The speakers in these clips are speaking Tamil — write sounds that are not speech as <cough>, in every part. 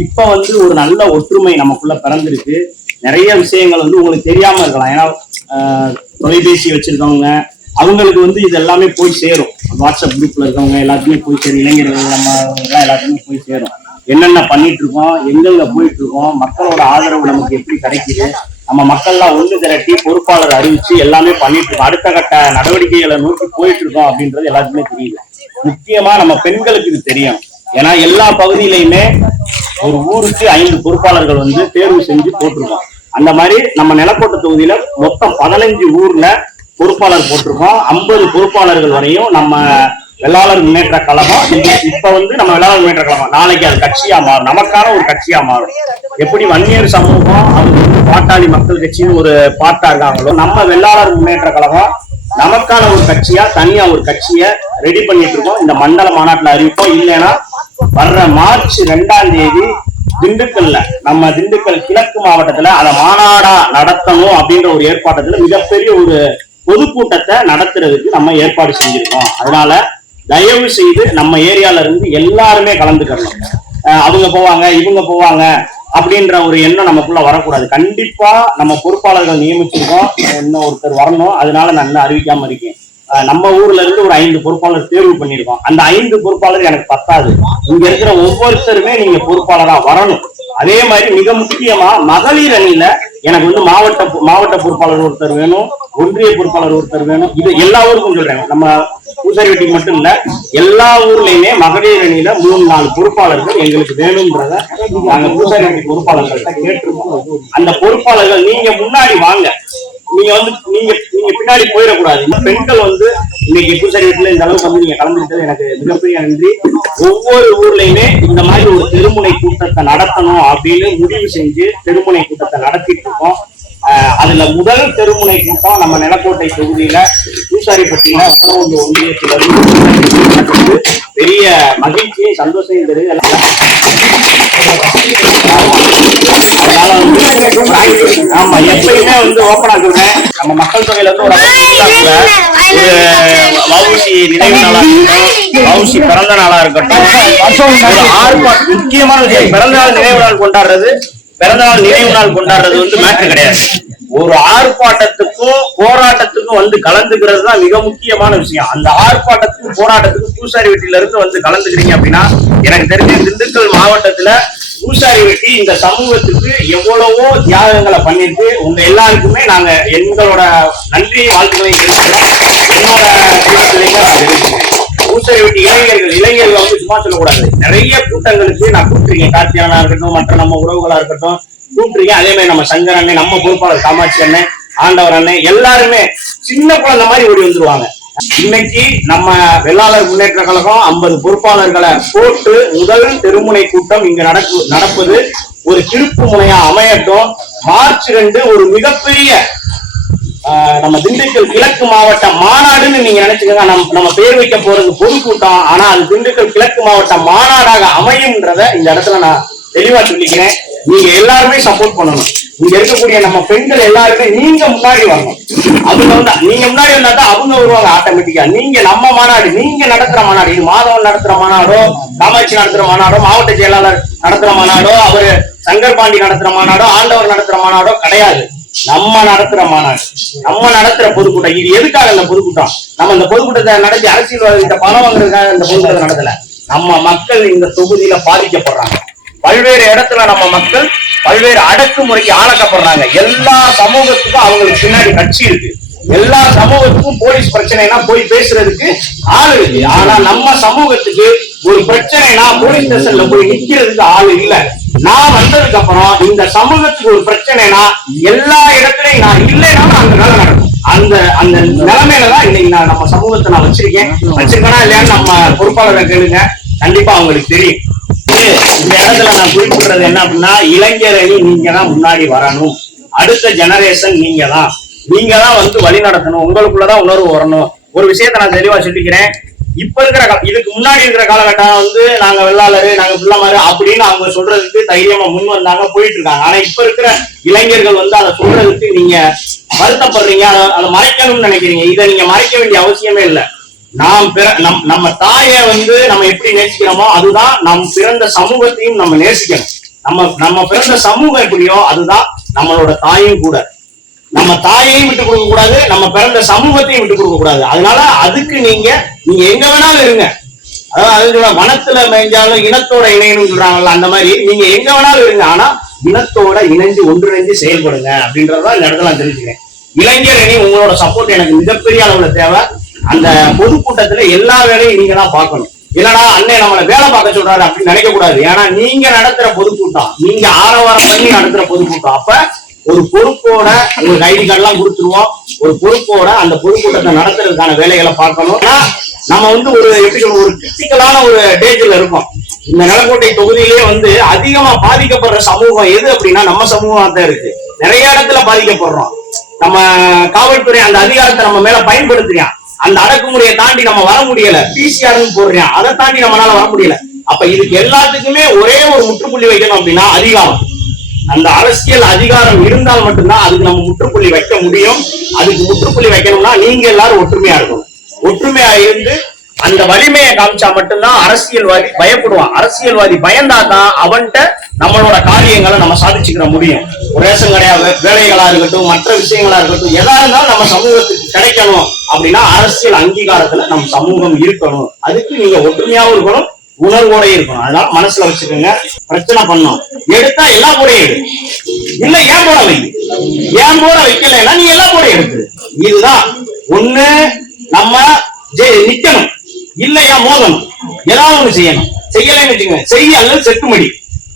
இப்ப வந்து ஒரு நல்ல ஒற்றுமை நமக்குள்ள பிறந்திருக்கு. நிறைய விஷயங்கள் வந்து உங்களுக்கு தெரியாம இருக்கலாம். ஏன்னா தொலைபேசி வச்சிருக்கவங்க அவங்களுக்கு வந்து இது எல்லாமே போய் சேரும். வாட்ஸ்அப் குரூப்ல இருக்கவங்க எல்லாத்துக்குமே போய் சேரும். இளைஞர்கள் நம்ம எல்லாம் எல்லாத்துக்குமே போய் சேரும். என்னென்ன பண்ணிட்டு இருக்கோம் எங்கெங்க போயிட்டு இருக்கோம் மக்களோட ஆதரவு நமக்கு எப்படி கிடைக்குது நம்ம மக்கள்லாம் ஒன்று திரட்டி பொறுப்பாளர் அறிவிச்சு எல்லாமே பண்ணிட்டு இருக்கோம். அடுத்த கட்ட நடவடிக்கைகளை நோக்கி போயிட்டு இருக்கோம் அப்படின்றது எல்லாத்துக்குமே தெரியல. முக்கியமா நம்ம பெண்களுக்கு இது தெரியும் ஏன்னா எல்லா பகுதியிலையுமே ஒரு ஊருக்கு ஐந்து பொறுப்பாளர்கள் வந்து தேர்வு செஞ்சு போட்டிருக்கோம். அந்த மாதிரி நம்ம நிலக்கோட்டை தொகுதியில மொத்தம் பதினஞ்சு ஊர்ல பொறுப்பாளர் போட்டிருக்கோம். ஐம்பது பொறுப்பாளர்கள் வரையும் நம்ம வெள்ளாளர் முன்னேற்ற கழகம். இப்ப வந்து நம்ம வெள்ளாளர் முன்னேற்ற கழகம். நாளைக்கு அது கட்சியா மாறும். நமக்கான ஒரு கட்சியா மாறும். எப்படி வன்னியர் சமூகம் அவங்க பாட்டாளி மக்கள் கட்சின்னு ஒரு பாட்டா இருக்காங்களோ நம்ம வெள்ளாளர் முன்னேற்ற கழகம் நமக்கான ஒரு கட்சியா தனியா ஒரு கட்சியை ரெடி பண்ணிட்டு இருக்கோம். இந்த மண்டல மாநாட்டுல அறிவிப்போம். இல்லைன்னா வர்ற மார்ச் ரெண்டாம் தேதி திண்டுக்கல்ல. நம்ம திண்டுக்கல் கிழக்கு மாவட்டத்துல அதை மாநாடா நடத்தணும் அப்படின்ற ஒரு ஏற்பாட்டத்துல மிகப்பெரிய ஒரு பொதுக்கூட்டத்தை நடத்துறதுக்கு நம்ம ஏற்பாடு செஞ்சிருக்கோம். அதனால தயவு செய்து நம்ம ஏரியால இருந்து எல்லாருமே கலந்துக்கணும். அஹ் அவங்க போவாங்க இவங்க போவாங்க அப்படின்ற ஒரு எண்ணம் நமக்குள்ள வரக்கூடாது. கண்டிப்பா நம்ம பொறுப்பாளர்கள் நியமிச்சிருக்கோம். இன்னும் ஒருத்தர் வரணும். அதனால நான் அறிவிக்காம இருக்கேன். நம்ம ஊர்ல இருந்து ஒரு ஐந்து பொறுப்பாளர் தேர்வு பண்ணிருக்கோம் அந்த ஐந்து பொறுப்பாளர் எனக்கு பத்தாது. இங்க இருக்கிற ஒவ்வொருத்தருமே நீங்க பொறுப்பாளரா வரணும். அதே மாதிரி மிக முக்கியமா மகளிர் அணியில எனக்கு வந்து மாவட்ட மாவட்ட பொறுப்பாளர் ஒருத்தர் வேணும் ஒன்றிய பொறுப்பாளர் ஒருத்தர் வேணும். இது எல்லா ஊருக்கும் சொல்றேன். நம்ம பூசாரிவட்டிக்கு மட்டும் இல்ல எல்லா ஊர்லயுமே மகளிர் அணியில மூணு நாலு பொறுப்பாளர்கள் எங்களுக்கு வேணும்ன்றத நாங்க பூசாரிவட்டி பொறுப்பாளர்கள்ட்ட கேட்டிருக்கோம். அந்த பொறுப்பாளர்கள் நீங்க முன்னாடி வாங்க. நீங்க வந்து நீங்க நீங்க பின்னாடி போயிடக்கூடாது. பெண்கள் வந்து இன்னைக்கு பூசாரி வீட்டுல இந்த அளவுக்கு வந்து நீங்க கலந்துக்கிட்டது எனக்கு மிகப்பெரிய நன்றி. ஒவ்வொரு ஊர்லயுமே இந்த மாதிரி ஒரு தெருமுனை கூட்டத்தை நடத்தணும் அப்படின்னு முடிவு செஞ்சு தெருமுனை கூட்டத்தை நடத்திட்டு இருக்கோம். அதுல முதல் தெருமுனை கூட்டம் நம்ம நிலக்கோட்டை தொகுதியில பூசாரிப்பட்டியில வசனவங்க ஒன்றியத்துல பெரிய மகிழ்ச்சியும் சந்தோஷம் தெரியுது அதனால வந்து ஆமா எப்பயுமே வந்து ஓப்பன் சொல்றேன் நம்ம மக்கள் தொகையில இருந்து ஒரு வவுசி நினைவு நாளா இருக்கட்டும் வவுசி பிறந்த நாளா இருக்கட்டும் முக்கியமான விஷயம் பிறந்த நாள் நினைவு நாள் கொண்டாடுறது பிறந்த நாள் நினைவு நாள் கொண்டாடுறது வந்து மேட்ரு கிடையாது. ஒரு ஆர்ப்பாட்டத்துக்கும் போராட்டத்துக்கும் வந்து கலந்துக்கிறது தான் மிக முக்கியமான விஷயம். அந்த ஆர்ப்பாட்டத்துக்கும் போராட்டத்துக்கும் பூசாரி வெட்டில இருந்து வந்து கலந்துக்கிறீங்க அப்படின்னா எனக்கு தெரிஞ்ச திண்டுக்கல் மாவட்டத்துல பூசாரி வெட்டி இந்த சமூகத்துக்கு எவ்வளவோ தியாகங்களை பண்ணிட்டு உங்க எல்லாருக்குமே நாங்க எங்களோட நன்றி வாழ்த்துக்களை என்னோட பூசாரி வெட்டி இளைஞர்கள் இளைஞர்கள் வந்து சும்மா சொல்லக்கூடாது. நிறைய கூட்டங்களுக்கு நான் கூப்பிட்டுருக்கேன். கார்த்தியானா இருக்கட்டும் மற்ற நம்ம உறவுகளா இருக்கட்டும் கூப்பிட்டுருக்கேன். அதே மாதிரி நம்ம சங்கர் அண்ணன் நம்ம பொறுப்பாளர் காமாட்சி அண்ணன் ஆண்டவர் அண்ணன் எல்லாருமே சின்ன குழந்தை மாதிரி ஓடி வந்துருவாங்க. இன்னைக்கு நம்ம வெள்ளாளர் முன்னேற்ற கழகம் ஐம்பது பொறுப்பாளர்களை போட்டு முதல் தெருமுனை கூட்டம் இங்க நடக்கு நடப்பது ஒரு திருப்பு முனையா அமையட்டும். மார்ச் ரெண்டு ஒரு மிகப்பெரிய நம்ம திண்டுக்கல் கிழக்கு மாவட்ட மாநாடுன்னு நீங்க நினைச்சுக்கோங்க. நம்ம நம்ம பேர் வைக்க போறது பொதுக்கூட்டம் ஆனா அது திண்டுக்கல் கிழக்கு மாவட்ட மாநாடாக அமையும்ன்றத இந்த இடத்துல நான் தெளிவா சொல்லிக்கிறேன். நீங்க எல்லாருமே சப்போர்ட் பண்ணணும். இங்க இருக்கக்கூடிய நம்ம பெண்கள் எல்லாருமே நீங்க முன்னாடி வரணும். அவங்க வந்து நீங்க முன்னாடி வந்தா தான் அவங்க வருவாங்க ஆட்டோமேட்டிக்கா நீங்க நம்ம மாநாடு நீங்க நடத்துற மாநாடு இது மாதவன் நடத்துற மாநாடோ காமாட்சி நடத்துற மாநாடோ மாவட்ட செயலாளர் நடத்துற மாநாடோ அவரு சங்கர் பாண்டி நடத்துற மாநாடோ ஆண்டவர் நடத்துற மாநாடோ கிடையாது. நம்ம நடத்துற மாநாடு. நம்ம நடத்துற பொதுக்கூட்டம். இது எதுக்காக இந்த பொதுக்கூட்டம்? நம்ம இந்த பொதுக்கூட்டத்தை நடத்தி அரசியல்வாதிகிட்ட பணம் வாங்குறதுக்காக இந்த பொதுக்கூட்டத்தை நடத்தல. நம்ம மக்கள் இந்த தொகுதியில பாதிக்கப்படுறாங்க. பல்வேறு இடத்துல நம்ம மக்கள் பல்வேறு அடக்குமுறைக்கு ஆளாக்கப்படுறாங்க. எல்லா சமூகத்துக்கும் அவங்களுக்கு பின்னாடி கட்சி இருக்கு. எல்லா சமூகத்துக்கும் போலீஸ் பிரச்சனைனா போய் பேசுறதுக்கு ஆள் இருக்கு. ஆனா நம்ம சமூகத்துக்கு ஒரு பிரச்சனைனா போலீஸ் ஸ்டேஷன்ல போய் நிக்கிறதுக்கு ஆள் இல்ல. நான் வந்ததுக்கு அப்புறம் இந்த சமூகத்துக்கு ஒரு பிரச்சனைனா எல்லா இடத்துலயும் நான் இல்லைனாலும் அந்த வேலை நடக்கும். அந்த அந்த நிலைமையில தான் இன்னைக்கு நான் நம்ம சமூகத்தை நான் வச்சிருக்கேன். வச்சிருக்கேனா இல்லையான்னு நம்ம பொறுப்பாளரை கேளுங்க. கண்டிப்பா அவங்களுக்கு தெரியும். இந்த இடத்துல நான் குறிப்பிடுறது என்ன அப்படின்னா இளைஞர் அணி நீங்க தான் முன்னாடி வரணும். அடுத்த ஜெனரேஷன் நீங்க தான் நீங்க தான் வந்து வழி நடத்தணும். உங்களுக்குள்ளதான் உணர்வு வரணும். ஒரு விஷயத்த நான் தெளிவா சொல்லிக்கிறேன். இப்ப இருக்கிற கா- இதுக்கு முன்னாடி இருக்கிற காலகட்டம் வந்து நாங்க வெள்ளாளரு நாங்க பிள்ளைமாரு அப்படின்னு அவங்க சொல்றதுக்கு தைரியமா முன் வந்தாங்க போயிட்டு இருக்காங்க. ஆனா இப்ப இருக்கிற இளைஞர்கள் வந்து அதை சொல்றதுக்கு நீங்க வருத்தப்படுறீங்க. அதை மறைக்கணும்னு நினைக்கிறீங்க. இதை நீங்க மறைக்க வேண்டிய அவசியமே இல்லை. நாம் பிற நம் நம்ம தாயை வந்து நம்ம எப்படி நேசிக்கிறோமோ அதுதான் நம் பிறந்த சமூகத்தையும் நம்ம நேசிக்கணும். நம்ம நம்ம பிறந்த சமூகம் எப்படியோ அதுதான் நம்மளோட தாயும் கூட. நம்ம தாயையும் விட்டு கொடுக்க கூடாது நம்ம பிறந்த சமூகத்தையும் விட்டு கொடுக்க கூடாது. அதனால அதுக்கு நீங்க நீங்க எங்க வேணாலும் இருங்க. அதாவது அது வனத்துல மேய்ஞ்சாலும் இனத்தோட இணையணும் சொல்றாங்கல்ல அந்த மாதிரி நீங்க எங்க வேணாலும் இருங்க. ஆனா இனத்தோட இணைஞ்சு ஒன்றிணைஞ்சு செயல்படுங்க அப்படின்றதான் இந்த இடத்துல நான் தெரிஞ்சுக்கிறேன். இளைஞர் அணி உங்களோட சப்போர்ட் எனக்கு மிகப்பெரிய அளவுல தேவை. அந்த பொதுக்கூட்டத்துல எல்லா வேலையும் நீங்க தான் பார்க்கணும். இல்லடா அண்ணன் நம்மளை வேலை பார்க்க சொல்றாரு அப்படின்னு நினைக்க கூடாது. ஏன்னா நீங்க நடத்துற பொதுக்கூட்டம் நீங்க ஆரவாரம் பண்ணி நடத்துற பொதுக்கூட்டம். அப்ப ஒரு பொறுப்போட உங்களுக்கு ஐடி கார்டு எல்லாம் கொடுத்துருவோம். ஒரு பொறுப்போட அந்த பொதுக்கூட்டத்தை நடத்துறதுக்கான வேலைகளை பார்க்கணும். நம்ம வந்து ஒரு எப்படி சொல்ற ஒரு கிரிட்டிக்கலான ஒரு டேஜ்ல இருக்கோம். இந்த நிலக்கோட்டை தொகுதியிலேயே வந்து அதிகமா பாதிக்கப்படுற சமூகம் எது அப்படின்னா நம்ம சமூகம் தான் இருக்கு. நிறைய இடத்துல பாதிக்கப்படுறோம். நம்ம காவல்துறை அந்த அதிகாரத்தை நம்ம மேல பயன்படுத்துறியான் அந்த அடக்குமுறையை தாண்டி நம்ம வர முடியல. பிசிஆர்னு போடுறேன். அதை தாண்டி நம்மளால வர முடியல. அப்ப இதுக்கு எல்லாத்துக்குமே ஒரே ஒரு முற்றுப்புள்ளி வைக்கணும் அப்படின்னா அதிகாரம். அந்த அரசியல் அதிகாரம் இருந்தால் மட்டும்தான் அதுக்கு நம்ம முற்றுப்புள்ளி வைக்க முடியும். அதுக்கு முற்றுப்புள்ளி வைக்கணும்னா நீங்க எல்லாரும் ஒற்றுமையா இருக்கணும். ஒற்றுமையா இருந்து அந்த வலிமையை காமிச்சா மட்டும்தான் அரசியல்வாதி பயப்படுவான். அரசியல்வாதி பயந்தாதான் அவன்கிட்ட நம்மளோட காரியங்களை நம்ம சாதிச்சுக்கிற முடியும். ஒரு ரேஷன் கிடையாது வேலைகளா இருக்கட்டும் மற்ற விஷயங்களா இருக்கட்டும் எதா இருந்தாலும் நம்ம சமூகத்துக்கு கிடைக்கணும் அப்படின்னா அரசியல் அங்கீகாரத்துல நம்ம சமூகம் இருக்கணும். அதுக்கு நீங்க ஒற்றுமையாவும் இருக்கணும் உணர்வோட இருக்கணும். அதனால மனசுல வச்சுக்கோங்க பிரச்சனை பண்ணும். எடுத்தா எல்லா கூடையும் எடு. இல்ல ஏன் போட வை ஏன் போட வைக்கலைன்னா நீ எல்லா கூடையும் எடுத்து இதுதான் ஒண்ணு நம்ம ஜெய் நிக்கணும். இல்லையா மோதணும் ஏதாவது ஒண்ணு செய்யணும். செய்யலைன்னு வச்சுக்கோங்க. செய்ய அல்லது செட்டுமடி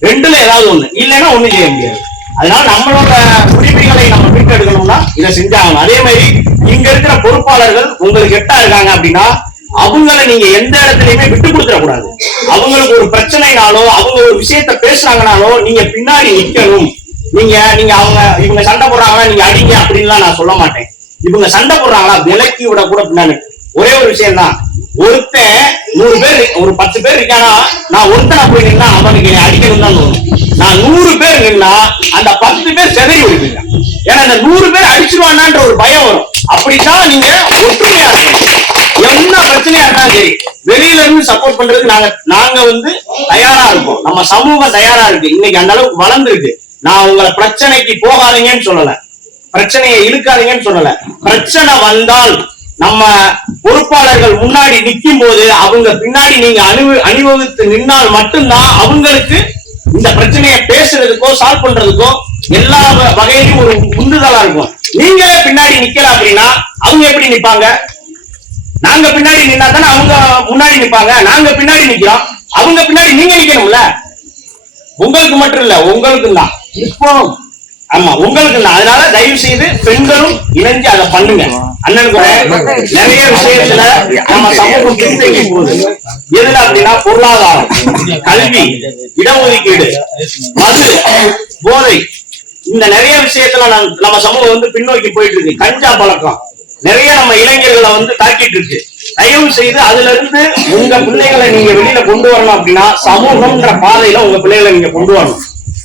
ரெண்டுல ஏதாவது ஒண்ணு. இல்லைன்னா ஒண்ணு செய்ய முடியாது. அதனால நம்மளோட உரிமைகளை நம்ம மீட்டெடுக்கணும்னா இதை செஞ்சாகணும். அதே மாதிரி இங்க இருக்கிற பொறுப்பாளர்கள் உங்களுக்கு எட்டா இருக்காங்க அப்படின்னா அவங்கள நீங்க எந்த இடத்துலயுமே விட்டு கொடுத்துட கூடாது அவங்களுக்கு ஒரு பிரச்சனைனாலோ அவங்க ஒரு விஷயத்த பேசுறாங்கனாலோ நீங்க பின்னாடி நிக்கணும். நீங்க நீங்க அவங்க இவங்க சண்டை போடுறாங்கன்னா நீங்க அடிங்க அப்படின்லாம் நான் சொல்ல மாட்டேன். இவங்க சண்டை போடுறாங்களா விலக்கி விட கூட பின்னாடி. ஒரே ஒரு விஷயம் தான் ஒருத்தன் நூறு பேர் ஒரு பத்து பேர் இருக்கானா? நான் ஒருத்தனா போய் நின்னா அவனுக்கு அடிக்கணும் தான் நான் நூறு பேர் நின்னா அந்த பத்து பேர் செதறி விடுவீங்க ஏன்னா அந்த நூறு பேர் அடிச்சிருவானான்ற ஒரு பயம் வரும். அப்படித்தான் நீங்க ஒற்றுமையா இருக்கணும். என்ன பிரச்சனையா இருந்தாலும் சரி வெளியில இருந்து சப்போர்ட் பண்றதுக்கு நாங்க நாங்க வந்து தயாரா இருக்கோம். நம்ம சமூகம் தயாரா இருக்கு. இன்னைக்கு அந்த அளவுக்கு வளர்ந்துருக்கு. நான் உங்களை பிரச்சனைக்கு போகாதீங்கன்னு சொல்லல. பிரச்சனையை இழுக்காதீங்கன்னு சொல்லல. பிரச்சனை வந்தால் நம்ம பொறுப்பாளர்கள் முன்னாடி நிக்கும் போது அவங்க பின்னாடி நீங்க அனுபவி அனுபவித்து நின்னால் மட்டும்தான் அவங்களுக்கு இந்த பிரச்சனையை பேசுறதுக்கோ சால்வ் பண்றதுக்கோ எல்லா வ- வகையிலும் ஒரு உந்துதலா இருக்கும். நீங்களே பின்னாடி நிக்கல அப்படின்னா அவங்க எப்படி நிப்பாங்க? நாங்க பின்னாடி நின்னா தானே அவங்க முன்னாடி நிப்பாங்க. நாங்க பின்னாடி நிக்கிறோம். அவங்க பின்னாடி நீங்க நிக்கணும்ல? உங்களுக்கு மட்டும் இல்ல உங்களுக்கும் தான். இப்போ ஆமா உங்களுக்கு தான் அதனால தயவு செய்து பெண்களும் இணைஞ்சு அதை பண்ணுங்க. அண்ணனுக்கு நிறைய விஷயத்துல நம்ம சமூகம் பின்தங்கி போகுது. எதுல அப்படின்னா பொருளாதாரம் கல்வி இடஒதுக்கீடு மது போதை. இந்த நிறைய விஷயத்துல நம்ம சமூகம் வந்து பின்னோக்கி போயிட்டு இருக்கு கஞ்சா பழக்கம். நிறைய நம்ம இளைஞர்களை வந்து தாக்கிட்டு இருக்கு தயவு செய்து அதுல இருந்து உங்க பிள்ளைகளை நீங்க வெளியில கொண்டு வரணும் அப்படின்னா சமூகம்ன்ற பாதையில உங்க பிள்ளைகளை நீங்க கொண்டு வரணும்.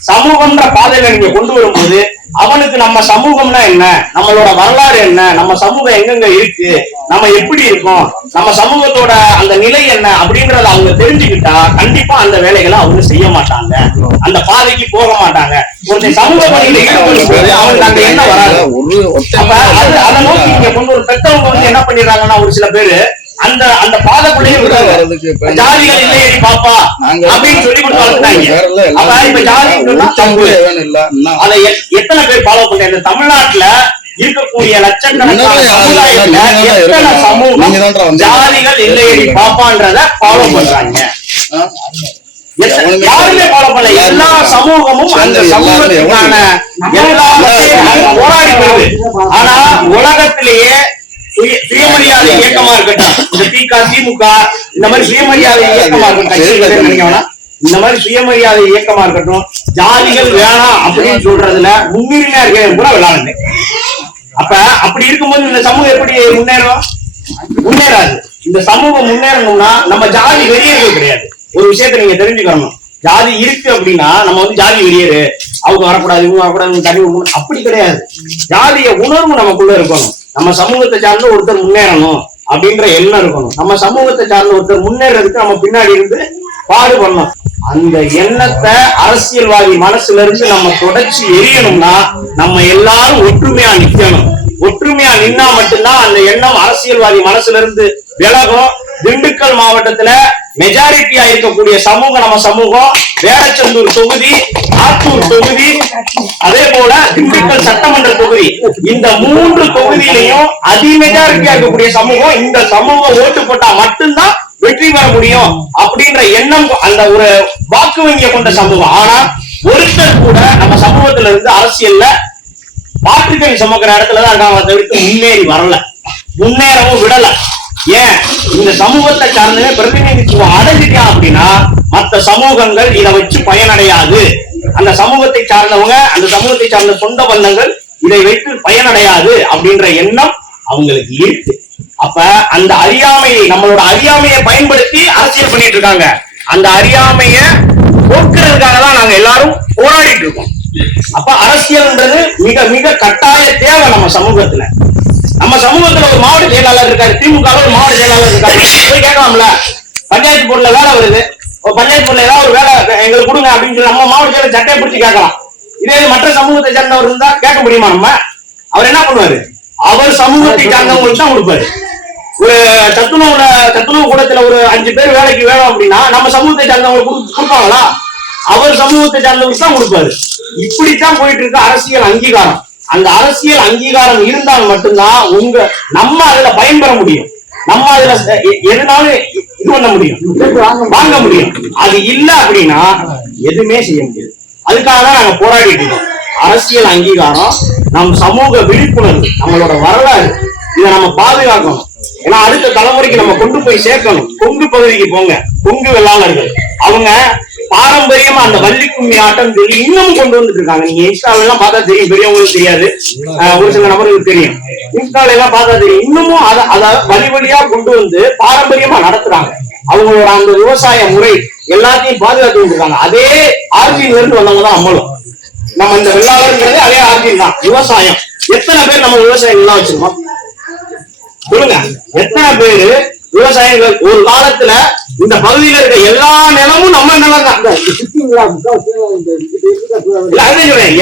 சமூகம்ன்ற பாதையில நீங்க கொண்டு வரும்போது அவனுக்கு நம்ம சமூகம்னா என்ன? நம்மளோட வரலாறு என்ன? நம்ம சமூகம் எங்கெங்க இருக்கு? நம்ம எப்படி இருக்கோம்? நம்ம சமூகத்தோட அந்த நிலை என்ன? அப்படின்றத அவங்க தெரிஞ்சுக்கிட்டா கண்டிப்பா அந்த வேலைகளை அவங்க செய்ய மாட்டாங்க. அந்த பாதைக்கு போக மாட்டாங்க. ஒரு சமூக பணியில ஈடுபடும் போது அவனுக்கு அந்த எண்ணம் வராது. அதை நோக்கி நீங்க கொண்டு ஒரு பெற்றவங்க வந்து என்ன பண்ணிடுறாங்கன்னா ஒரு சில பேரு அந்த அந்த பாதைக்குள்ளேயே விடுறாங்க ஜாதிகள் இல்லையடி பாப்பா. அப்படின்னு சொல்லி கொடுத்து வளர்த்தாங்க வேறல அப்ப இப்ப ஜாதின்னு சொன்னா தப்பு. வேணும் இல்ல. இன்னும் அதை எத்- எத்தனை பேர் ஃபாலோ பண்றாங்க தமிழ்நாட்டுல இருக்கக்கூடிய லட்சக்கணக்கான இல்ல. சமூகம். ஜாதிகள் இல்லையடி பாப்பான்றத ஃபாலோ பண்றாங்க. யாருமே ஃபாலோ பண்ணல. எல்லா சமூகமும் அந்த சமூகத்துக்கான போராடி ஆனா உலகத்திலேயே சுயமரியாதை இயக்கமா இருக்கட்டும். இந்த திக திமுக இந்த மாதிரி சுயமரியாதை இயக்கமா இருக்கட்டும். கட்சிகள் பேர் நினைக்க வேணாம். இந்த மாதிரி சுயமரியாதை இயக்கமா இருக்கட்டும். ஜாதிகள் வேணாம் அப்படின்னு சொல்றதுல முன்னுரிமையா இருக்க கூட விளையாடுங்க அப்ப அப்படி இருக்கும்போது இந்த சமூகம் எப்படி முன்னேறும்? முன்னேறாது. இந்த சமூகம் முன்னேறணும்னா நம்ம ஜாதி வெறியர்கள் கிடையாது. ஒரு விஷயத்தை நீங்க தெரிஞ்சுக்கணும். ஜாதி இருக்கு அப்படின்னா நம்ம வந்து ஜாதி வெறியரு. அவங்க வரக்கூடாது இவங்க வரக்கூடாது தனி. அப்படி கிடையாது. ஜாதிய உணர்வு நமக்குள்ள இருக்கணும். நம்ம சமூகத்தை சார்ந்து ஒருத்தர் முன்னேறணும் அப்படின்ற எண்ணம் இருக்கணும். நம்ம சமூகத்தை சார்ந்த ஒருத்தர் முன்னேறதுக்கு நம்ம பின்னாடி இருந்து பாடுபடணும் அந்த எண்ணத்தை அரசியல்வாதி மனசுல இருந்து நம்ம தொடர்ச்சி எரியணும்னா நம்ம எல்லாரும் ஒற்றுமையா நிக்கணும். ஒற்றுமையா நின்னா மட்டும்தான் அந்த எண்ணம் அரசியல்வாதி மனசுல இருந்து விலகும். திண்டுக்கல் மாவட்டத்துல மெஜாரிட்டியா இருக்கக்கூடிய சமூகம் நம்ம சமூகம் வேடச்சந்தூர் தொகுதி ஆத்தூர் தொகுதி அதே போல திண்டுக்கல் சட்டமன்ற தொகுதி. இந்த மூன்று தொகுதியிலையும் அதி மெஜாரிட்டியா இருக்கக்கூடிய சமூகம் இந்த சமூகம் ஓட்டு போட்டா மட்டும்தான் வெற்றி பெற முடியும் அப்படின்ற எண்ணம் அந்த ஒரு வாக்கு வங்கியை கொண்ட சமூகம். ஆனா ஒருத்தர் கூட நம்ம சமூகத்துல இருந்து அரசியல்ல மாற்றுக்கை சுமக்கிற இடத்துலதான் இருக்காங்க தவிர்த்து முன்னேறி வரல. முன்னேறவும் விடல. ஏன்? இந்த சமூகத்தை சார்ந்தவன் பிரதிநிதித்துவம் அடைஞ்சிட்டான் அப்படின்னா மற்ற சமூகங்கள் இதை வச்சு பயனடையாது. அந்த சமூகத்தை சார்ந்தவங்க அந்த சமூகத்தை சார்ந்த சொந்த பந்தங்கள் இதை வைத்து பயனடையாது அப்படின்ற எண்ணம் அவங்களுக்கு இருக்கு. அப்ப அந்த அறியாமையை நம்மளோட அறியாமையை பயன்படுத்தி அரசியல் பண்ணிட்டு இருக்காங்க. அந்த அறியாமைய போக்குறதுக்காக தான் நாங்க எல்லாரும் போராடிட்டு இருக்கோம். அப்ப அரசியல்ன்றது மிக மிக கட்டாய தேவை நம்ம சமூகத்துல. நம்ம சமூகத்துல ஒரு மாவட்ட செயலாளர் இருக்காரு திமுக ஒரு மாவட்ட செயலாளர் இருக்காரு. போய் கேட்கலாம்ல? பஞ்சாயத்து போர்டுல வேலை வருது. ஒரு பஞ்சாயத்து போர்டுல ஏதாவது ஒரு வேலை எங்களுக்கு கொடுங்க அப்படின்னு சொல்லி நம்ம மாவட்ட செயலர் சட்டையை பிடிச்சி கேட்கலாம். இதே மற்ற சமூகத்தை சேர்ந்தவர் இருந்தா கேட்க முடியுமா நம்ம? அவர் என்ன பண்ணுவாரு? அவர் சமூகத்தை சார்ந்தவங்களுக்கு தான் கொடுப்பாரு. ஒரு சத்துணவுல சத்துணவு கூடத்துல ஒரு அஞ்சு பேர் வேலைக்கு வேணும் அப்படின்னா நம்ம சமூகத்தை சார்ந்தவங்களுக்கு கொடுப்பாங்களா? அவர் சமூகத்தை சார்ந்தவங்களுக்கு தான் கொடுப்பாரு. இப்படித்தான் போயிட்டு இருக்கு அரசியல் அங்கீகாரம். அந்த அரசியல் அங்கீகாரம் இருந்தால் மட்டும்தான் உங்க நம்ம அதுல பயன்பெற முடியும். நம்ம அதுல எதுனாலும் இது பண்ண முடியும். வாங்க முடியும். அது இல்ல அப்படின்னா எதுவுமே செய்ய முடியாது. அதுக்காக தான் நாங்க போராடிட்டு இருக்கோம். அரசியல் அங்கீகாரம் நம் சமூக விழிப்புணர்வு நம்மளோட வரலாறு இதை நம்ம பாதுகாக்கணும். ஏன்னா அடுத்த தலைமுறைக்கு நம்ம கொண்டு போய் சேர்க்கணும். கொங்கு பகுதிக்கு போங்க. கொங்கு வெள்ளாளர்கள். அவங்க பாரம்பரியமா அந்த வள்ளி கும்மி ஆட்டம் சொல்லி இன்னமும் கொண்டு வந்துட்டு இருக்காங்க நீங்க இன்ஸ்டால எல்லாம் பார்த்தா தெரியும். பெரியவங்களுக்கு தெரியாது. ஒரு சில நபர்களுக்கு தெரியும். இன்ஸ்டால எல்லாம் பார்த்தா தெரியும். இன்னமும் அத அதை வழி வழியா கொண்டு வந்து பாரம்பரியமா நடத்துறாங்க. அவங்களோட அந்த விவசாய முறை எல்லாத்தையும் பாதுகாத்து இருக்காங்க அதே ஆர்ஜின்ல இருந்து வந்தவங்க தான் அம்மலும் நம்ம இந்த வெள்ளாளர்ங்கிறது அதே ஆர்ஜின் தான். விவசாயம். எத்தனை பேர் நம்ம விவசாயம் எல்லாம் வச்சிருக்கோம்? சொல்லுங்க. எத்தனை பேரு விவசாயிகள் ஒரு காலத்துல இந்த பகுதியில இருக்க எல்லா நிலமும் நம்ம நிலம் தான்.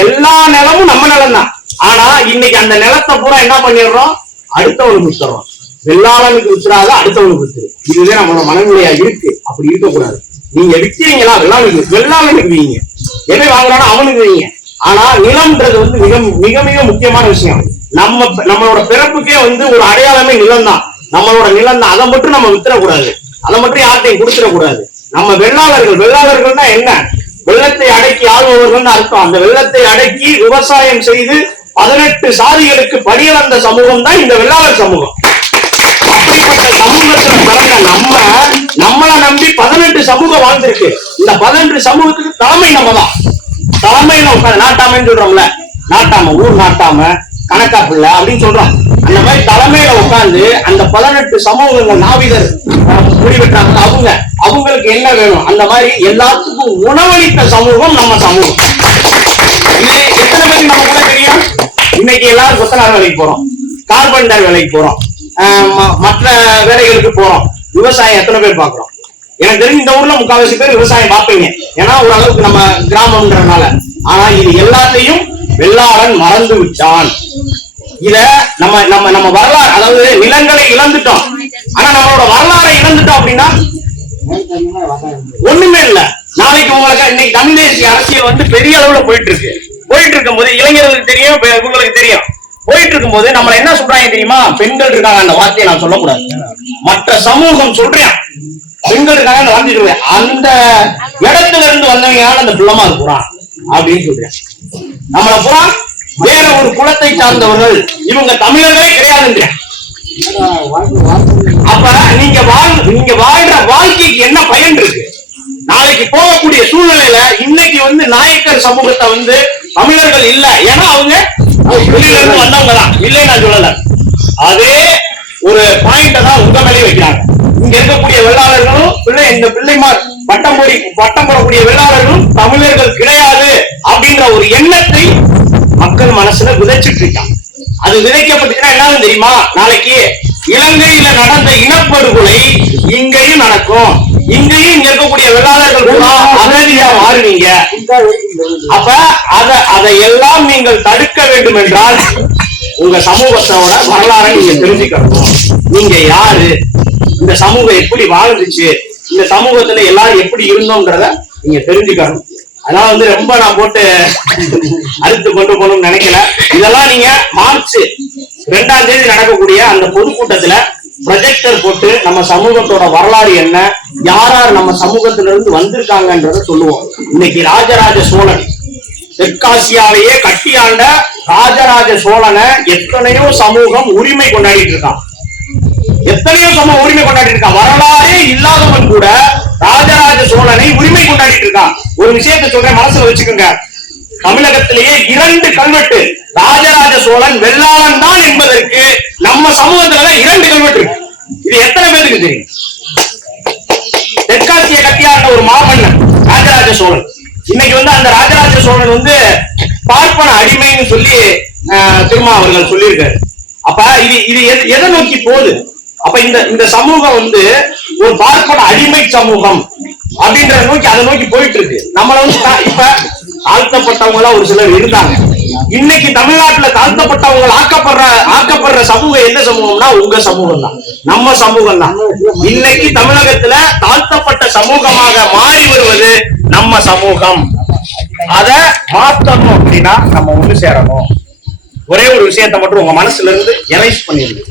எல்லா நிலமும் நம்ம நிலம் தான் ஆனா இன்னைக்கு அந்த நிலத்தை பூரா என்ன பண்ணிடுறோம்? அடுத்தவனுக்கு வித்துறோம் வெள்ளாளனுக்கு வித்துறாத அடுத்தவனுக்கு வித்துரு இதுவே நம்மளோட மனநிலையா இருக்கு. அப்படி இருக்கக்கூடாது. நீங்க விக்கிறீங்களா? வெள்ளாளுக்கு வெள்ளாளனுக்கு வீங்க எதை வாங்குறானோ அவனுக்கு வீங்க ஆனா நிலம்ன்றது வந்து மிக மிக மிக முக்கியமான விஷயம். நம்ம நம்மளோட பிறப்புக்கே வந்து ஒரு அடையாளமே நிலம் தான் நம்மளோட நிலம் தான் அதை மட்டும் நம்ம வித்துறக்கூடாது அதை மட்டும் யார்கிட்டையும் கொடுத்துடக்கூடாது. நம்ம வெள்ளாளர்கள் வெள்ளாளர்கள்னா என்ன? வெள்ளத்தை அடக்கி ஆள்பவர்கள் அர்த்தம். அந்த வெள்ளத்தை அடக்கி விவசாயம் செய்து பதினெட்டு சாதிகளுக்கு படியளந்த சமூகம் தான் இந்த வெள்ளாளர் சமூகம். அப்படிப்பட்ட சமூகத்துல பிறந்த நம்ம நம்மளை நம்பி பதினெட்டு சமூகம் வாழ்ந்திருக்கு. இந்த பதினெட்டு சமூகத்துக்கு தலைமை நம்ம தான் தலைமையில உட்காந்து நாட்டாமைன்னு சொல்றோம்ல. நாட்டாம ஊர் நாட்டாம கணக்கா பிள்ளை அப்படின்னு சொல்றோம். அந்த மாதிரி தலைமையில உட்கார்ந்து அந்த பதினெட்டு சமூகங்கள் நாவிதர் அஹ், முடிவெட்டாங்க அவங்க அவங்களுக்கு என்ன வேணும்? அந்த மாதிரி எல்லாத்துக்கும் உணவளித்த சமூகம் நம்ம சமூகம். எத்தனை பேருக்கு நம்ம கூட தெரியும்? இன்னைக்கு எல்லாரும் கொத்தனார் வேலைக்கு போறோம். கார்பெண்டர் வேலைக்கு போறோம். ஆஹ் ம- மற்ற வேலைகளுக்கு போறோம். விவசாயம் எத்தனை பேர் பாக்குறோம் எனக்கு தெரிஞ்சு இந்த ஊர்ல முக்காவாசி பேர் விவசாயம் பார்ப்பீங்க. ஏன்னா ஓரளவுக்கு நம்ம கிராமம்ன்றனால ஆனா இது எல்லாத்தையும் வெள்ளாளன் மறந்து விட்டான். இத நம்ம நம்ம நம்ம வரலாறு அதாவது நிலங்களை இழந்துட்டோம். ஆனா நம்மளோட வரலாறை இழந்துட்டோம் அப்படின்னா ஒண்ணுமே இல்ல. நாளைக்கு உங்களுக்கு இன்னைக்கு தமிழ் தேசிய அரசியல் வந்து பெரிய அளவுல போயிட்டு இருக்கு போயிட்டு இருக்கும் போது இளைஞர்களுக்கு தெரியும் உங்களுக்கு தெரியும். போயிட்டு இருக்கும் போது நம்மள என்ன சொல்றாங்க தெரியுமா? பெண்கள் இருக்காங்க அந்த வார்த்தையை நான் சொல்லக்கூடாது. மற்ற சமூகம் சொல்றேன். பெண்கள் இருக்காங்க அந்த வார்த்தை சொல்றேன். அந்த இடத்துல இருந்து வந்தவங்க அந்த பிள்ளமா இருக்கிறான் அப்படின்னு சொல்றேன். நம்மள புறான் வேற ஒரு குலத்தை சார்ந்தவர்கள் இவங்க தமிழர்களே கிடையாதுங்க அப்ப நீங்க வாழ் நீங்க வாழ்ற வாழ்க்கைக்கு என்ன பயன் இருக்கு? நாளைக்கு போகக்கூடிய சூழ்நிலையில இன்னைக்கு வந்து நாயக்கர் சமூகத்தை வந்து தமிழர்கள் இல்ல. ஏன்னா அவங்க வெளியில இருந்து வந்தவங்க தான். இல்லை நான் சொல்லல. அதே ஒரு பாயிண்ட தான் உங்க மேலே வைக்கிறாங்க. இங்க இருக்கக்கூடிய வெள்ளாளர்களும் பிள்ளை இந்த பிள்ளைமார் பட்டம் போடி பட்டம் போடக்கூடிய வெள்ளாளர்களும் தமிழர்கள் கிடையாது அப்படின்ற ஒரு எண்ணத்தை மக்கள் மனசுல விதைச்சிட்டு இருக்காங்க அது விதைக்கப்பட்டுச்சுன்னா என்ன தெரியுமா? நாளைக்கு இலங்கையில நடந்த இனப்படுகொலை இங்கேயும் நடக்கும். இங்கேயும் இங்க இருக்கக்கூடிய வெள்ளாளர்கள் கூட அகதியா மாறுவீங்க. அப்ப அத அதையெல்லாம் நீங்கள் தடுக்க வேண்டும் என்றால் உங்க சமூகத்தோட வரலாறை நீங்க தெரிஞ்சுக்கணும். நீங்க யாரு? இந்த சமூகம் எப்படி வாழ்ந்துச்சு? இந்த சமூகத்துல எல்லாரும் எப்படி இருந்தோங்கிறத நீங்க தெரிஞ்சுக்கணும். அதெல்லாம் வந்து ரொம்ப நான் போட்டு அறுத்து கொண்டு போகணும்னு நினைக்கல. இதெல்லாம் நீங்க மார்ச் ரெண்டாம் தேதி நடக்கக்கூடிய அந்த பொதுக்கூட்டத்துல ப்ரொஜெக்டர் போட்டு நம்ம சமூகத்தோட வரலாறு என்ன யார் யார் நம்ம சமூகத்துல இருந்து வந்திருக்காங்கன்றத சொல்லுவோம். இன்னைக்கு ராஜராஜ சோழன் தெற்காசியாலேயே கட்டி ஆண்ட ராஜராஜ சோழனை எத்தனையோ சமூகம் உரிமை கொண்டாடிட்டு இருக்கான். எத்தனையோ சமூகம் உரிமை கொண்டாடிட்டு இருக்கான். வரலாறே இல்லாதவன் கூட ராஜராஜ உரிமை இருக்கான் ஒரு விஷயத்த சொல்றேன் மனசுல வச்சுக்கோங்க. தமிழகத்திலேயே இரண்டு கல்வெட்டு ராஜராஜ சோழன் வெள்ளாளன் தான் என்பதற்கு நம்ம சமூகத்துல இரண்டு கல்வெட்டு இது எத்தனை பேருக்கு தெரியும்? தெற்காசிய கட்டியாண்ட ஒரு மாமன்னன் ராஜராஜ சோழன். இன்னைக்கு வந்து அந்த ராஜராஜ சோழன் வந்து பார்ப்பன அடிமைன்னு சொல்லி திருமா அவர்கள் சொல்லியிருக்காரு. அப்ப இது இது எதை நோக்கி போகுது? அப்ப இந்த இந்த சமூகம் வந்து ஒரு பார்ப்பன அடிமை சமூகம் அப்படின்ற நோக்கி அதை நோக்கி போயிட்டு இருக்கு நம்மள வந்து இப்ப தாழ்த்தப்பட்டவங்க எல்லாம் ஒரு சிலர் இருந்தாங்க. இன்னைக்கு தமிழ்நாட்டுல தாழ்த்தப்பட்டவங்க ஆக்கப்படுற ஆக்கப்படுற சமூகம் எந்த சமூகம்னா உங்க சமூகம் தான் நம்ம சமூகம் தான் இன்னைக்கு தமிழகத்துல தாழ்த்தப்பட்ட சமூகமாக மாறி வருவது நம்ம சமூகம். அத மாத்தணும் அப்படின்னா நம்ம ஒண்ணு சேரணும். ஒரே ஒரு விஷயத்தை மட்டும் உங்க மனசுல இருந்து எரைஸ் பண்ணிருங்க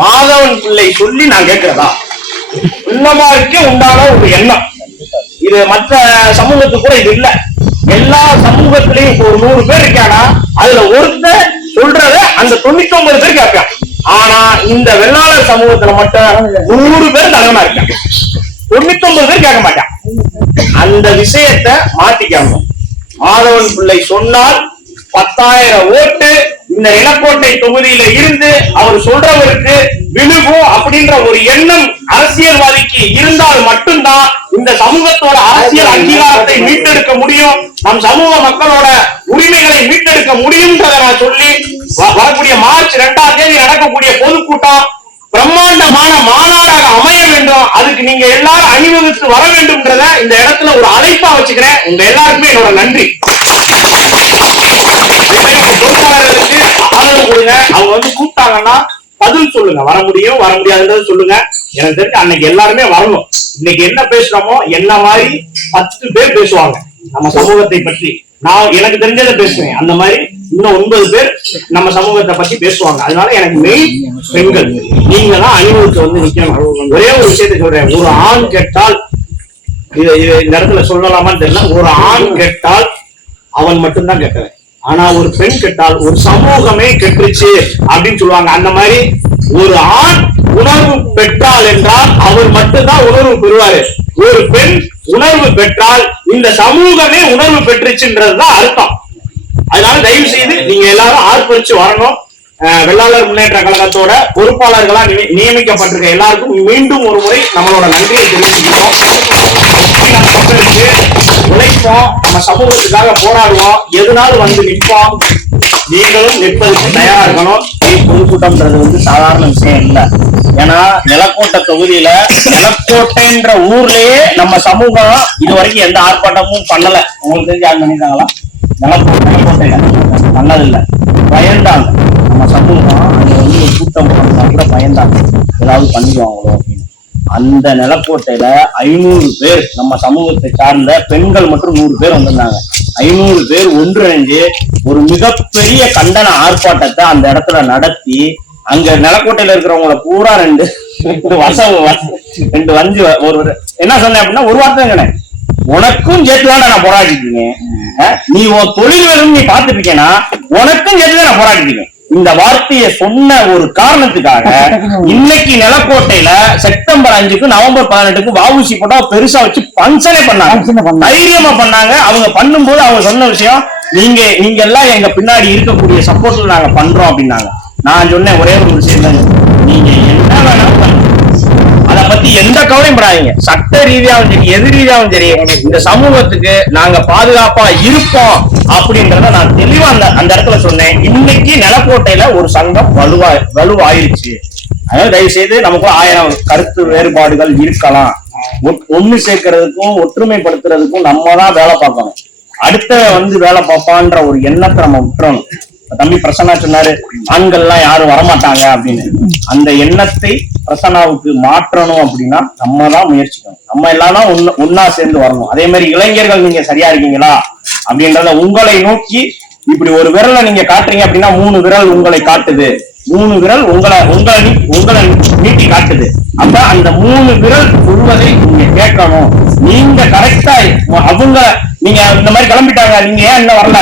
மாதவன் பிள்ளை சொல்லி நான் கேட்கிறதா? உள்ளமாருக்கே உண்டான ஒரு எண்ணம். இது மற்ற சமூகத்துக்கு கூட இது இல்ல. எல்லா சமூகத்திலையும் இப்போ ஒரு நூறு பேர் இருக்கானா? அதுல ஒருத்த சொல்றத அந்த தொண்ணூத்தி ஒன்பது பேர் கேட்பான். ஆனா இந்த வெள்ளாளர் சமூகத்துல மட்டும் நூறு பேர் தலைவனா இருக்கான் தொண்ணூத்தி ஒன்பது பேர் கேட்க மாட்டான். அந்த விஷயத்த மாத்திக்கணும். மாதவன் பிள்ளை சொன்னால் பத்தாயிரம் ஓட்டு இந்த நிலக்கோட்டை தொகுதியில இருந்து அவர் சொல்றவருக்கு விழுகும் அப்படின்ற ஒரு எண்ணம் அரசியல்வாதிக்கு இருந்தால் மட்டும்தான் இந்த சமூகத்தோட அரசியல் அங்கீகாரத்தை மீட்டெடுக்க முடியும் நம் சமூக மக்களோட உரிமைகளை மீட்டெடுக்க முடியும்ன்றதை நான் சொல்லி வரக்கூடிய மார்ச் இரண்டாம் தேதி நடக்கக்கூடிய பொதுக்கூட்டம் பிரம்மாண்டமான மாநாடாக அமைய வேண்டும். அதுக்கு நீங்க எல்லாரும் அணிவகுத்து வர வேண்டும்ன்றத இந்த இடத்துல ஒரு அழைப்பா வச்சுக்கிறேன். உங்க எல்லாருக்குமே என்னோட நன்றி. ஆதரவு கொடுங்க அவங்க வந்து கூப்பிட்டாங்கன்னா பதில் சொல்லுங்க. வர முடியும் வர முடியாதுன்றது சொல்லுங்க. எனக்கு தெரிஞ்சு அன்னைக்கு எல்லாருமே வரணும். இன்னைக்கு என்ன பேசுறோமோ என்ன மாதிரி பத்து பேர் பேசுவாங்க. நம்ம சமூகத்தை பற்றி. நான் எனக்கு தெரிஞ்சதை பேசுவேன். அந்த மாதிரி இன்னும் ஒன்பது பேர் நம்ம சமூகத்தை பத்தி பேசுவாங்க. அதனால எனக்கு மெயின் பெண்கள். நீங்க தான் அணிவகுத்து வந்து நிக்கணும். ஒரே ஒரு விஷயத்த சொல்றேன். ஒரு ஆண் கேட்டால் இது இது இந்த இடத்துல சொல்லலாமான்னு தெரியல. ஒரு ஆண் கேட்டால் அவன் மட்டும்தான் கேட்கிறேன் ஆனா ஒரு பெண் கெட்டால் ஒரு சமூகமே கெட்டுருச்சு அப்படின்னு சொல்லுவாங்க. அந்த மாதிரி ஒரு ஆண் உணர்வு பெற்றால் என்றால் அவர் மட்டும்தான் உணர்வு பெறுவாரு. ஒரு பெண் உணர்வு பெற்றால் இந்த சமூகமே உணர்வு பெற்றுச்சுன்றதுதான் அர்த்தம். அதனால தயவு செய்து நீங்க எல்லாரும் ஆர்ப்பரிச்சு வரணும். வெள்ளாளர் முன்னேற்ற கழகத்தோட பொறுப்பாளர்களா நியமிக்கப்பட்டிருக்க எல்லாருக்கும் மீண்டும் ஒரு முறை நம்மளோட நன்றியை தெரிவிச்சுக்கிறோம் உழைப்போம் நம்ம சமூகத்துக்காக போராடுவோம். எதுனாலும் வந்து நிற்போம். நீங்களும் நிற்பதற்கு தயாரா இருக்கணும். பொதுக்கூட்டம்ன்றது வந்து சாதாரண விஷயம் இல்லை. ஏன்னா நிலக்கோட்டை தொகுதியில நிலக்கோட்டைன்ற ஊர்லயே நம்ம சமூகம் இது வரைக்கும் எந்த ஆர்ப்பாட்டமும் பண்ணல. உங்களுக்கு தெரிஞ்சு யாரும் பண்ணிருக்காங்களா? நிலக்கோட்டை நிலக்கோட்டையில. பண்ணதில்லை. பயந்தாங்க. நம்ம சமூகம் அங்க வந்து கூட்டம் பண்ணா கூட பயந்தாங்க. ஏதாவது பண்ணிடுவாங்களோ அப்படின்னு. அந்த நிலக்கோட்டையில ஐநூறு பேர் நம்ம சமூகத்தை சார்ந்த பெண்கள் மற்றும் நூறு பேர் வந்திருந்தாங்க. ஐநூறு பேர் ஒன்றிணைஞ்சு ஒரு மிகப்பெரிய கண்டன ஆர்ப்பாட்டத்தை அந்த இடத்துல நடத்தி அங்க நிலக்கோட்டையில இருக்கிறவங்கள பூரா ரெண்டு ரெண்டு வசம் ரெண்டு வஞ்சு ஒரு என்ன சொன்னேன் அப்படின்னா ஒரு வார்த்தை தானே. உனக்கும் சேர்த்துதான் நான் போராடிட்டு நீ உன் தொழில் வேணும் நீ பார்த்துட்டு உனக்கும் சேர்த்துதான் நான் போராடிட்டு இந்த வார்த்தையை சொன்ன ஒரு காரணத்துக்காக <laughs> இன்னைக்கு நிலக்கோட்டையில செப்டம்பர் அஞ்சுக்கு நவம்பர் பதினெட்டுக்கு வாவுசி போட்டா பெருசா வச்சு பங்கனே பண்ணாங்க. தைரியமா பண்ணாங்க. அவங்க பண்ணும்போது அவங்க சொன்ன விஷயம் நீங்க நீங்க எல்லாம் எங்க பின்னாடி இருக்கக்கூடிய சப்போர்ட்ல நாங்க பண்றோம் அப்படின்னாங்க. நான் சொன்னேன் ஒரே ஒரு விஷயம் தான். நீங்க என்ன வேணாலும் பத்தி எந்த கவலையும் படாதீங்க. சட்ட ரீதியாவும் சரி எது ரீதியாவும் சரி இந்த சமூகத்துக்கு நாங்க பாதுகாப்பா இருப்போம் அப்படின்றத நான் தெளிவா அந்த அந்த இடத்துல சொன்னேன். இன்னைக்கு நிலக்கோட்டையில ஒரு சங்கம் வலுவா வலுவாயிருச்சு. அதனால தயவு செய்து நமக்கு ஆயிரம் கருத்து வேறுபாடுகள் இருக்கலாம். ஒண்ணு சேர்க்கறதுக்கும் ஒற்றுமைப்படுத்துறதுக்கும் நம்ம தான் வேலை பார்க்கணும். அடுத்த வந்து வேலை பார்ப்பான்ற ஒரு எண்ணத்தை நம்ம விட்டுறணும். தம்பி பிரசன்னா சொன்னாரு ஆண்கள்லாம் யாரும் வரமாட்டாங்க அப்படின்னு. அந்த எண்ணத்தை பிரசன்னாவுக்கு மாற்றணும் அப்படின்னா நம்ம தான் முயற்சிக்கணும். நம்ம எல்லாரும் ஒண்ணு ஒன்னா சேர்ந்து வரணும். அதே மாதிரி இளைஞர்கள் நீங்க சரியா இருக்கீங்களா? அப்படின்றத உங்களை நோக்கி இப்படி ஒரு விரலை நீங்க காட்டுறீங்க அப்படின்னா மூணு விரல் உங்களை காட்டுது. மூணு விரல் உங்களை உங்களை உங்களை நீட்டி காட்டுது. அப்ப அந்த மூணு விரல் சொல்வதை நீங்க கேட்கணும். நீங்க கரெக்டா அவங்க நீங்க இந்த மாதிரி கிளம்பிட்டாங்க. நீங்க ஏன் இன்னும் வரல?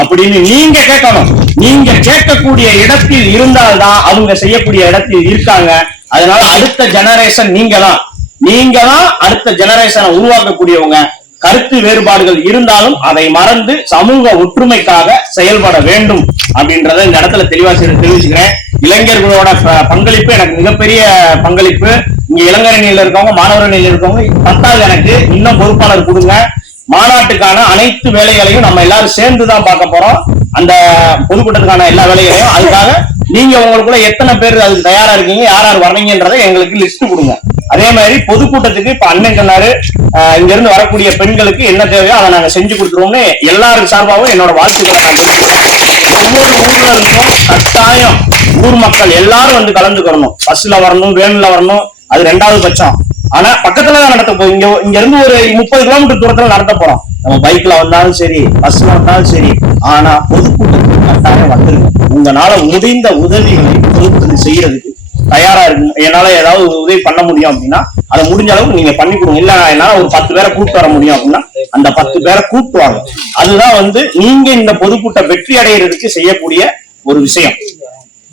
அப்படின்னு நீங்க கேட்கணும். நீங்க கேட்கக்கூடிய இடத்தில் இருந்தால்தான் அவங்க செய்யக்கூடிய இடத்தில் இருக்காங்க. அதனால அடுத்த ஜெனரேஷன் நீங்க தான் நீங்க தான் அடுத்த ஜெனரேஷனை உருவாக்கக்கூடியவங்க. கருத்து வேறுபாடுகள் இருந்தாலும் அதை மறந்து சமூக ஒற்றுமைக்காக செயல்பட வேண்டும் அப்படின்றத இந்த இடத்துல தெளிவா தெரிவிச்சுக்கிறேன். இளைஞர்களோட பங்களிப்பு எனக்கு மிகப்பெரிய பங்களிப்பு. இங்க இளைஞரணியில இருக்கவங்க மாணவரணியில இருக்கவங்க பத்தாவது எனக்கு இன்னும் பொறுப்பாளர் கொடுங்க. மாநாட்டுக்கான அனைத்து வேலைகளையும் நம்ம எல்லாரும் சேர்ந்து தான் பார்க்க போறோம். அந்த பொதுக்கூட்டத்துக்கான எல்லா வேலைகளையும். அதுக்காக நீங்க உங்களுக்குள்ள எத்தனை பேர் அதுக்கு தயாரா இருக்கீங்க யார் யார் வர்றீங்கன்றதை எங்களுக்கு லிஸ்ட் கொடுங்க. அதே மாதிரி பொதுக்கூட்டத்துக்கு இப்ப அண்ணன் சொன்னாரு இங்க இருந்து வரக்கூடிய பெண்களுக்கு என்ன தேவையோ அதை நாங்க செஞ்சு கொடுத்துருவோம்னு எல்லாரும் சார்பாகவும் என்னோட வாழ்த்துக்களை நான் ஒவ்வொரு ஊர்ல இருந்தும் கட்டாயம் ஊர் மக்கள் எல்லாரும் வந்து கலந்துக்கணும். பஸ்ல வரணும் வேன்ல வரணும் அது ரெண்டாவது பட்சம். ஆனா பக்கத்துல தான் நடத்த போறோம். இங்க இங்க இருந்து ஒரு முப்பது கிலோமீட்டர் தூரத்துல நடத்த போறோம். நம்ம பைக்ல வந்தாலும் சரி பஸ்ல வந்தாலும் சரி. ஆனா பொதுக்கூட்டத்துக்கு கட்டாயம் வந்துருங்க. உங்களால முடிந்த உதவிகளை பொதுக்கூட்டத்தில் செய்யறதுக்கு தயாரா இருக்கு என்னால ஏதாவது ஒரு உதவி பண்ண முடியும் அப்படின்னா அதை முடிஞ்ச அளவுக்கு நீங்க பண்ணி கொடுங்க இல்ல என்னால ஒரு பத்து பேரை கூப்பிட்டு வர முடியும் அப்படின்னா அந்த பத்து பேரை கூப்பிட்டு வாங்க. அதுதான் வந்து நீங்க இந்த பொதுக்கூட்ட வெற்றி அடைகிறதுக்கு செய்யக்கூடிய ஒரு விஷயம்.